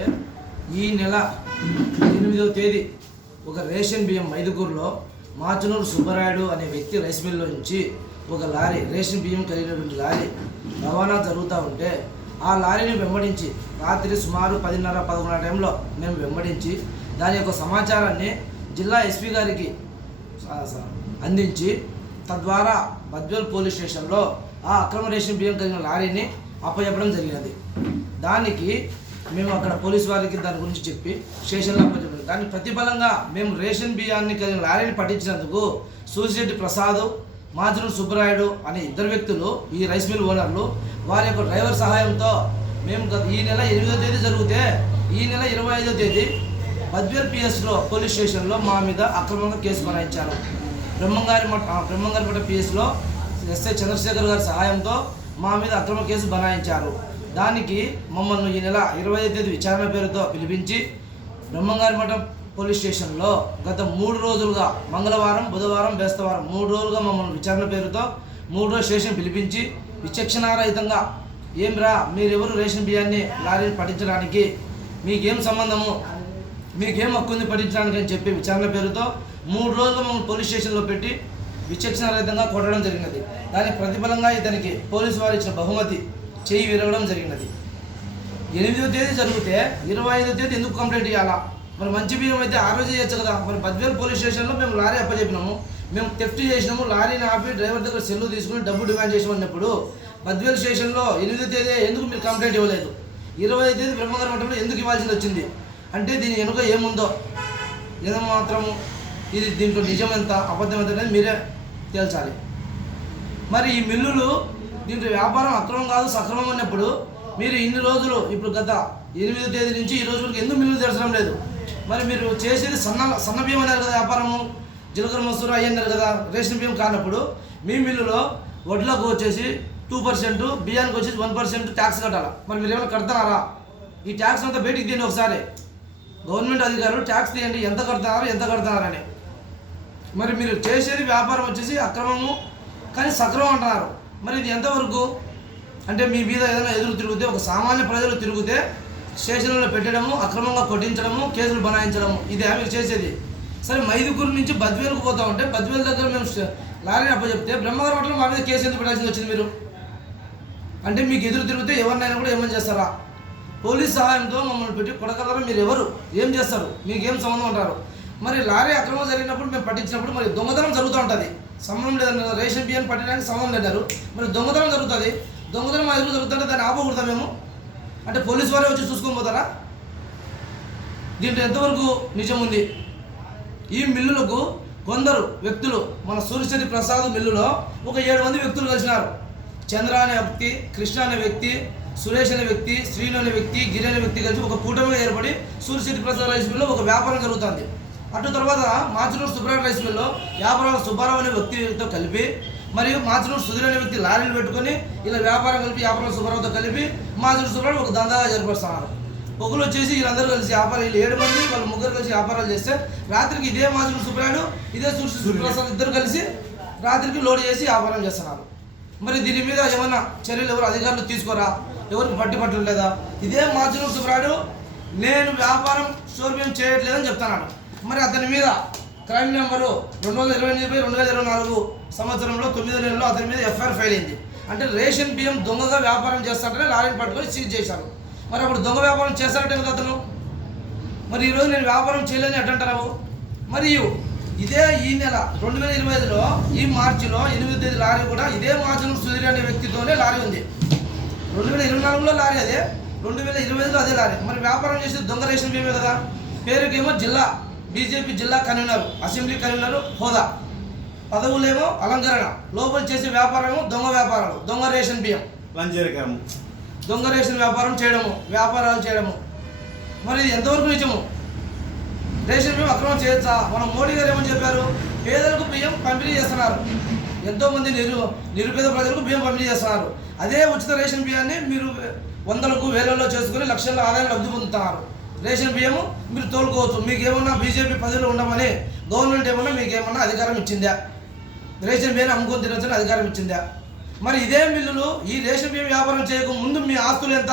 ఏంటంటే ఈ నెల 8వ తేదీ ఒక రేషన్ బియ్యం మైదుకూరులో మాచనూరు సుబ్బరాయుడు అనే వ్యక్తి రైస్ మిల్లో నుంచి ఒక లారీ రేషన్ బియ్యం కలిగినటువంటి లారీ రవాణా జరుగుతూ ఉంటే ఆ లారీని వెంబడించి రాత్రి సుమారు 10:30-11 టైంలో మేము వెంబడించి దాని యొక్క సమాచారాన్ని జిల్లా ఎస్పీ గారికి అందించి తద్వారా బద్వేల్ పోలీస్ స్టేషన్లో ఆ అక్రమ రేషన్ బియ్యం కలిగిన లారీని అప్పచెప్పడం జరిగినది. దానికి మేము అక్కడ పోలీసు వారికి దాని గురించి చెప్పి స్టేషన్లో అప్పచెప్పాము. దాని ప్రతిఫలంగా మేము రేషన్ బియ్యాన్ని కలిగిన లారీని పట్టించినందుకు సూసిరెడ్డి ప్రసాద్, మాచనూరు సుబ్బరాయుడు అనే ఇద్దరు వ్యక్తులు ఈ రైస్ మిల్ ఓనర్లు వారి యొక్క డ్రైవర్ సహాయంతో మేము ఈ నెల 8వ తేదీ జరిగితే ఈ నెల 25వ తేదీ బద్వేల్ పిఎస్లో పోలీస్ స్టేషన్లో మా మీద అక్రమంగా కేసు బనాయించారు. బ్రహ్మంగారిపేట పిఎస్లో ఎస్ఐ చంద్రశేఖర్ గారి సహాయంతో మా మీద అక్రమ కేసు బనాయించారు. దానికి మమ్మల్ని ఈ నెల 25వ తేదీ విచారణ పేరుతో పిలిపించి బ్రహ్మంగారిపేట పోలీస్ స్టేషన్లో గత 3 రోజులుగా మంగళవారం, బుధవారం, బేస్తవారం 3 రోజులుగా మమ్మల్ని విచారణ పేరుతో 3 రోజుల స్టేషన్ పిలిపించి విచక్షణారహితంగా ఏంరా మీరెవరు రేషన్ బియ్యాన్ని లారీని పట్టించడానికి, మీకేం సంబంధము, మీకేం హక్కు ఉంది పట్టించడానికి అని చెప్పి విచారణ పేరుతో 3 రోజులు మమ్మల్ని పోలీస్ స్టేషన్లో పెట్టి విచక్షణారహితంగా కొట్టడం జరిగినది. దానికి ప్రతిఫలంగా ఇతనికి పోలీసు వారు ఇచ్చిన బహుమతి చేయి విరగడం జరిగినది. 8వ తేదీ జరిగితే 25వ తేదీ ఎందుకు కంప్లైంట్ ఇవ్వాలా? మరి మంచి బియ్యం అయితే ఆ రోజే చేయొచ్చు కదా. మరి బద్వేల్ పోలీస్ స్టేషన్లో మేము లారీ అప్పచెప్పినాము, మేము థెఫ్ట్ చేసినాము, లారీని ఆపి డ్రైవర్ దగ్గర సెల్లు తీసుకుని డబ్బు డిమాండ్ చేసినప్పుడు బద్వేల్ స్టేషన్లో 8వ తేదీ ఎందుకు మీరు కంప్లైంట్ ఇవ్వలేదు? 25వ తేదీ బ్రహ్మగారి ఎందుకు ఇవ్వాల్సింది వచ్చింది అంటే దీని వెనుక ఏముందో ఏదో మాత్రము ఇది దీంట్లో నిజం ఎంత అబద్ధం ఎంత అనేది మీరే తేల్చాలి. మరి ఈ మిల్లులు దీంట్లో వ్యాపారం అక్రమం కాదు సక్రమం అన్నప్పుడు మీరు ఇన్ని రోజులు ఇప్పుడు గత 8వ తేదీ నుంచి ఈ రోజు వరకు ఎందుకు మిల్లులు తెరచడం లేదు? మరి మీరు చేసేది సన్న బియ్యం అన్నారు కదా, వ్యాపారము జీలకర్ర మసూరు అయ్యన్నారు కదా, రేషన్ బియ్యం కానప్పుడు మీ మిల్లులో వడ్లకు వచ్చేసి 2%, బియ్యానికి వచ్చేసి 1% ట్యాక్స్ కట్టాలా? మరి మీరు ఏమైనా కడతారా? ఈ ట్యాక్స్ అంతా బయటికి తీయండి ఒకసారి. గవర్నమెంట్ అధికారులు ట్యాక్స్ తీయండి, ఎంత కడుతున్నారని. మరి మీరు చేసేది వ్యాపారం వచ్చేసి అక్రమము కానీ సక్రమం అంటున్నారు. మరి ఇది ఎంతవరకు అంటే మీ మీద ఏదైనా ఎదురు తిరిగితే ఒక సామాన్య ప్రజలు తిరిగితే స్టేషన్లో పెట్టడము, అక్రమంగా కొట్టించడము, కేసులు బనాయించడము, ఇదే మీరు చేసేది. సరే మైదుకూరు నుంచి బద్వేలుకు పోతా ఉంటే బద్వేలు దగ్గర మేము లారీని అప్పచెప్తే బ్రహ్మగారిపట్నం మా మీద కేసు ఎందుకు పెట్టాల్సింది వచ్చింది మీరు? అంటే మీకు ఎదురు తిరిగితే ఎవరినైనా కూడా ఏమని చేస్తారా? పోలీస్ సహాయంతో మమ్మల్ని పెట్టి కొడగలరా? మీరు ఎవరు, ఏం చేస్తారు, మీకేం సంబంధం అంటారు? మరి లారీ అక్రమం జరిగినప్పుడు మేము పట్టించినప్పుడు మరి దొంగతనం జరుగుతూ ఉంటుంది, సంబంధం లేదన్నారు. రేషన్ బియ్యం పట్టడానికి సంబంధం లేదన్నారు, మరి దొంగతనం జరుగుతుంది. దొంగతనం మా ఎదురు జరుగుతుంటే దాన్ని ఆపకూడదా మేము? అంటే పోలీసు వారే వచ్చి చూసుకొని పోతారా? దీంట్లో ఎంతవరకు నిజం ఉంది? ఈ మిల్లులకు కొందరు వ్యక్తులు మన సూర్యశ్రీ ప్రసాద్ మిల్లులో ఒక 7 మంది వ్యక్తులు కలిసినారు. చంద్ర అనే వ్యక్తి, కృష్ణ అనే వ్యక్తి, సురేష్ అనే వ్యక్తి, శ్రీను అనే వ్యక్తి, గిరి అనే వ్యక్తి కలిసి ఒక కూటమిగా ఏర్పడి సూర్యశ్రీ ప్రసాద్ రైస్ మిల్లో ఒక వ్యాపారం జరుగుతుంది. అటు తర్వాత మాచనూరు సుబ్బరాయుడు రైస్ మిల్లో వ్యాపారం సుబ్బారావు అనే వ్యక్తితో కలిపి మరియు మాచనూరు సుధీర్ అనే వ్యక్తి లారీలు పెట్టుకొని ఇలా వ్యాపారం కలిపి వ్యాపారం సుబ్బారావుతో కలిపి మాచనూరు సుబ్బరాయుడు ఒక దందాగా జరిపిస్తున్నారు. పొగులు వచ్చేసి వీళ్ళందరూ కలిసి వ్యాపారం, వీళ్ళు 7 మంది వాళ్ళు 3 కలిసి వ్యాపారాలు చేస్తే రాత్రికి ఇదే మాచనూరు సుబ్బరాయుడు ఇదే సూర్యశ్రీ ప్రసాద్ ఇద్దరు కలిసి రాత్రికి లోడ్ చేసి వ్యాపారం చేస్తున్నారు. మరి దీని మీద ఏమన్నా చర్యలు ఎవరు అధికారులు తీసుకోరా? ఎవరికి పట్టుబట్టలు లేదా? ఇదే మాచనూరు సుబ్బరాయుడు నేను వ్యాపారం స్టోర్ బియ్యం చేయట్లేదని చెప్తున్నాను. మరి అతని మీద క్రైమ్ నెంబరు 2028/2024 సంవత్సరంలో 9వ నెలలో అతని మీద ఎఫ్ఐఆర్ ఫైల్ అయింది. అంటే రేషన్ బియ్యం దొంగగా వ్యాపారం చేస్తాడని లారీని పట్టుకొని సీజ్ చేశారు. మరి అప్పుడు దొంగ వ్యాపారం చేస్తారంటే కదా అతను. మరి ఈరోజు నేను వ్యాపారం చేయలేదని ఎట్టంటారు? మరియు ఇదే ఈ నెల 2025లో ఈ మార్చిలో 8వ తేదీ లారీ కూడా ఇదే మాచనూరు సుధీర్ అనే వ్యక్తితోనే లారీ ఉంది. 2024లో లారీ అదే, 2025లో అదే లారీ. మరి వ్యాపారం చేసేది దొంగ రేషన్ బియ్యమే కదా. పేరుకేమో జిల్లా బీజేపీ జిల్లా కన్వీనర్, అసెంబ్లీ కన్వీనర్ హోదా, పదవులేమో అలంకరణ, లోపల చేసే వ్యాపారమేమో దొంగ వ్యాపారాలు, దొంగ రేషన్ బియ్యం, దొంగ రేషన్ వ్యాపారం చేయడము, వ్యాపారాలు చేయడము. మరి ఇది ఎంతవరకు నిజము? రేషన్ బియ్యం అక్రమం చేయొచ్చా? మన మోడీ గారు ఏమని చెప్పారు? పేదలకు బియ్యం పంపిణీ చేస్తున్నారు, ఎంతోమంది నిరుపేద ప్రజలకు బియ్యం పంపిణీ చేస్తున్నారు. అదే ఉచిత రేషన్ బియ్యాన్ని మీరు 100లకు 1000లో చేసుకుని లక్షల ఆదాయం లబ్ధి పొందుతున్నారు. రేషన్ బియ్యము మీరు తోలుకోవచ్చు. మీకు ఏమన్నా బీజేపీ పదవిలో ఉండమని గవర్నమెంట్ ఏమన్నా మీకు ఏమన్నా అధికారం ఇచ్చిందా? రేషన్ బియ్యాన్ని అమ్ముకొని తినొచ్చని అధికారం ఇచ్చిందా? మరి ఇదే మిల్లులు ఈ రేషన్ బియ్యం వ్యాపారం చేయక ముందు మీ ఆస్తులు ఎంత?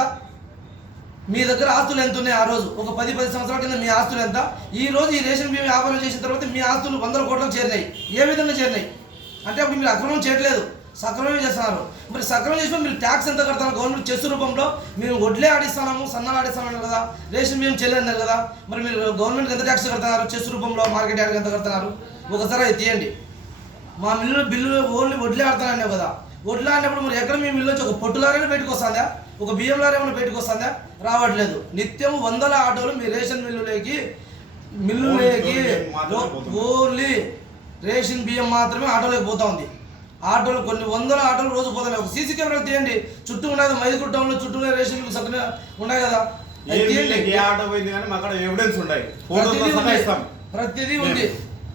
మీ దగ్గర ఆస్తులు ఎంత ఉన్నాయి ఆ రోజు? ఒక 10 సంవత్సరాల కింద మీ ఆస్తులు ఎంత? ఈ రోజు ఈ రేషన్ బియ్యం వ్యాపారం చేసిన తర్వాత మీ ఆస్తులు 100 కోట్లకు చేరినాయి. ఏ విధంగా చేరినాయి అంటే అప్పుడు మీరు అక్రమం చేయట్లేదు, సక్రమమే చేస్తున్నారు. మరి సక్రమం చేసినా మీరు ట్యాక్స్ ఎంత కడతారు? గవర్నమెంట్ చెస్ రూపంలో మేము వడ్లే ఆడిస్తున్నాము, సన్నాలు ఆడిస్తున్నాము కదా, రేషన్ బియ్యం చెల్లింది కదా, మరి మీరు గవర్నమెంట్కి ఎంత ట్యాక్స్ కడుతున్నారు? చెస్ రూపంలో మార్కెట్ యార్డ్కి ఎంత కడుతున్నారు? ఒకసారి అది తీయండి. మా మిల్లు బిల్లు ఓన్లీ వడ్లే ఆడుతున్నాను కదా, వడ్లు ఆడినప్పుడు మరి ఎక్కడ మీ మిల్లు వచ్చి ఒక పొట్టు లారైనా బయటకు వస్తుందా? ఒక బియ్యం లారీ ఏమైనా బయటకు వస్తుందా? రావట్లేదు. నిత్యం 100 ఆటోలు మీ రేషన్ మిల్లులోకి ఓన్లీ రేషన్ బియ్యం మాత్రమే ఆటోలోకి పోతా ఉంది. ఆటోలు కొన్ని 100 ఆటోలు రోజు పోతున్నాయి. ఒక సీసీ కెమెరా తీయండి, చుట్టూ ఉన్నాయి కదా, మైదుకూరు టౌన్లో చుట్టూ రేషన్ సక్కగా ఉన్నాయి కదా, ప్రతిదీ ఉంది.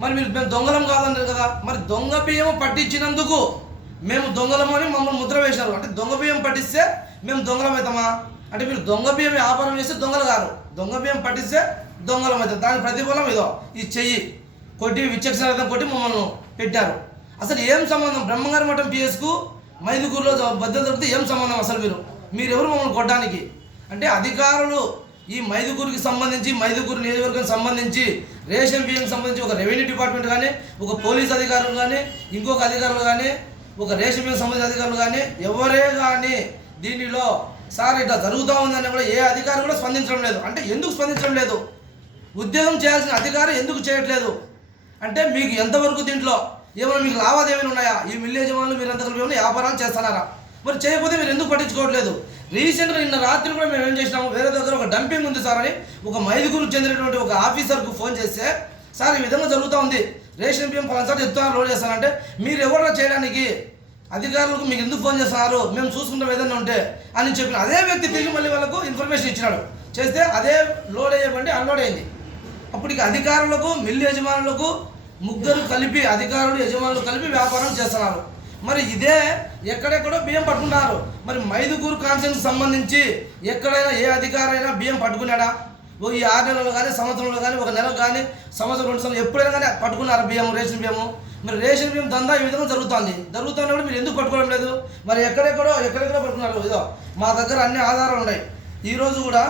మరి మీరు మేము దొంగలం కాదన్నారు కదా, మరి దొంగ బియ్యం పట్టించినందుకు మేము దొంగలము అని మమ్మల్ని ముద్ర వేశారు. అంటే దొంగ బియ్యం పట్టిస్తే మేము దొంగలం అవుతామా? అంటే మీరు దొంగ బియ్యం వ్యాపారం చేస్తే దొంగలు గారు, దొంగ బియ్యం పట్టిస్తే దొంగలం అవుతాం. దాని ప్రతిఫలం ఇదో ఈ చెయ్యి కొట్టి విచక్షణ కొట్టి మమ్మల్ని పెట్టారు. అసలు ఏం సంబంధం? బ్రహ్మంగారి మఠం పిఎస్కు మైదుకూరులో బద్దలు దొరికితే ఏం సంబంధం? అసలు మీరెవరు మమ్మల్ని కొట్టడానికి? అంటే అధికారులు ఈ మైదుకూరుకి సంబంధించి, మైదుకూరు నియోజకవర్గానికి సంబంధించి, రేషన్ బియ్యం సంబంధించి ఒక రెవెన్యూ డిపార్ట్మెంట్ కానీ, ఒక పోలీస్ అధికారులు కానీ, ఇంకొక అధికారులు కానీ, ఒక రేషన్ బియ్యం సంబంధించిన అధికారులు కానీ, ఎవరే కానీ దీనిలో సార్ ఇట్లా జరుగుతూ ఉందని కూడా ఏ అధికారి కూడా స్పందించడం లేదు. అంటే ఎందుకు స్పందించడం లేదు? ఉద్యోగం చేయాల్సిన అధికారి ఎందుకు చేయట్లేదు? అంటే మీకు ఎంతవరకు దీంట్లో ఏమైనా మీకు లావాదేవీలు ఉన్నాయా? ఈ మిల్లు యజమానులు మీరు ఎంత కలిపి వ్యాపారాలు చేస్తున్నారా? మరి చేయకపోతే మీరు ఎందుకు పట్టించుకోవట్లేదు? రీసెంట్గా నిన్న రాత్రి కూడా మేము ఏం చేసినాము, వేరే దగ్గర ఒక డంపింగ్ ఉంది సార్ అని ఒక మైదుకూరుకు చెందినటువంటి ఒక ఆఫీసర్కు ఫోన్ చేస్తే, సార్ ఈ విధంగా జరుగుతూ ఉంది, రేషన్ బియ్యం పలాసారి చెప్తున్నారు, లోడ్ చేస్తానంటే మీరు ఎవరో చేయడానికి అధికారులకు మీకు ఎందుకు ఫోన్ చేస్తున్నారు, మేము చూసుకుంటాం ఏదైనా ఉంటే అని చెప్పిన అదే వ్యక్తి తిరిగి మళ్ళీ వాళ్ళకు ఇన్ఫర్మేషన్ ఇచ్చినాడు. చేస్తే అదే లోడ్ అయ్యేబండి అన్లోడ్ అయింది. అప్పుడు ఇక అధికారులకు మిల్లు యజమానులకు ముగ్గురు కలిపి, అధికారులు యజమానులు కలిపి వ్యాపారం చేస్తున్నారు. మరి ఇదే ఎక్కడెక్కడో బియ్యం పట్టుకుంటారు. మరి మైదుకూరు కాన్స్టిట్యూన్సీకి సంబంధించి ఎక్కడైనా ఏ అధికారైనా బియ్యం పట్టుకున్నాడా? ఈ 6 నెలలు కానీ, సంవత్సరంలో కానీ, ఒక నెలకు కానీ, సంవత్సరం 2 సంవత్సరం ఎప్పుడైనా కానీ పట్టుకున్నారు బియ్యం, రేషన్ బియ్యము? మరి రేషన్ బియ్యం దందా ఈ విధంగా జరుగుతున్నప్పుడు మీరు ఎందుకు పట్టుకోవడం లేదు? మరి ఎక్కడెక్కడో పట్టుకున్నారు. ఇదో మా దగ్గర అన్ని ఆధారాలు ఉన్నాయి. ఈరోజు కూడా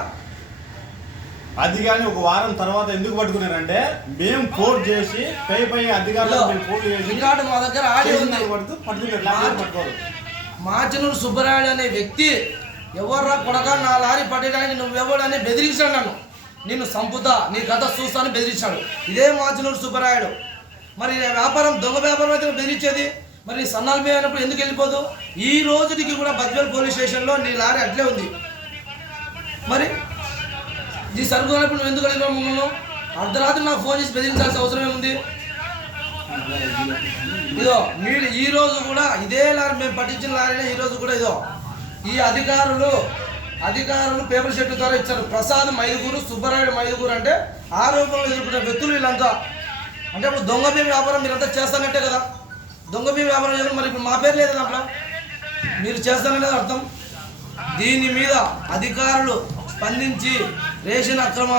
అది కానీ ఒక వారం తర్వాత ఎందుకు పట్టుకున్నారంటే మేము ఫోన్ చేసి పై అధికారులు మా దగ్గర ఆడియో ఉంది. మాచనూరు సుబ్బరాయుడు అనే వ్యక్తి ఎవర్రా కొడక నా లారీ పట్టడానికి నువ్వెవడని బెదిరించాడు. నిన్ను సంపుతా, నీ కథ చూస్తాను బెదిరించాడు. ఇదే మాచనూరు సుబ్బరాయుడు. మరి వ్యాపారం దొంగ వ్యాపారం అయితే బెదిరించేది, మరి సన్నాలు బియ్యం అయినప్పుడు ఎందుకు వెళ్ళిపోదు? ఈ రోజుకి కూడా బద్వేల్ పోలీస్ స్టేషన్లో నీ లారీ అట్లే ఉంది. మరి ఈ సరుకు అయినప్పుడు నువ్వు ఎందుకు అడిగినావు మమ్మల్ని? అర్ధరాత్రి నాకు ఫోన్ చేసి బెదిరించాల్సిన అవసరం ఏముంది? ఇదో మీరు ఈ రోజు కూడా ఇదే లారీ, మేము పట్టించిన లారీనే ఈ రోజు కూడా ఇదో ఈ అధికారులు పేపర్ షెట్ ద్వారా ఇచ్చారు. ప్రసాద్ మైదుకూరు, సుబ్బరాయుడు మైదుకూరు అంటే ఆరోపణలు ఎదుర్కొన్న వ్యక్తులు వీళ్ళంతా. అంటే ఇప్పుడు దొంగ బియ్యం వ్యాపారం మీరంతా చేస్తానంటే కదా, దొంగ బియ్యం వ్యాపారం చేయడం. మరి ఇప్పుడు మా పేరు లేదు దాంట్లో, మీరు చేస్తాననేది అర్థం. దీని మీద అధికారులు స్పందించి రేషన్ అక్రమాలు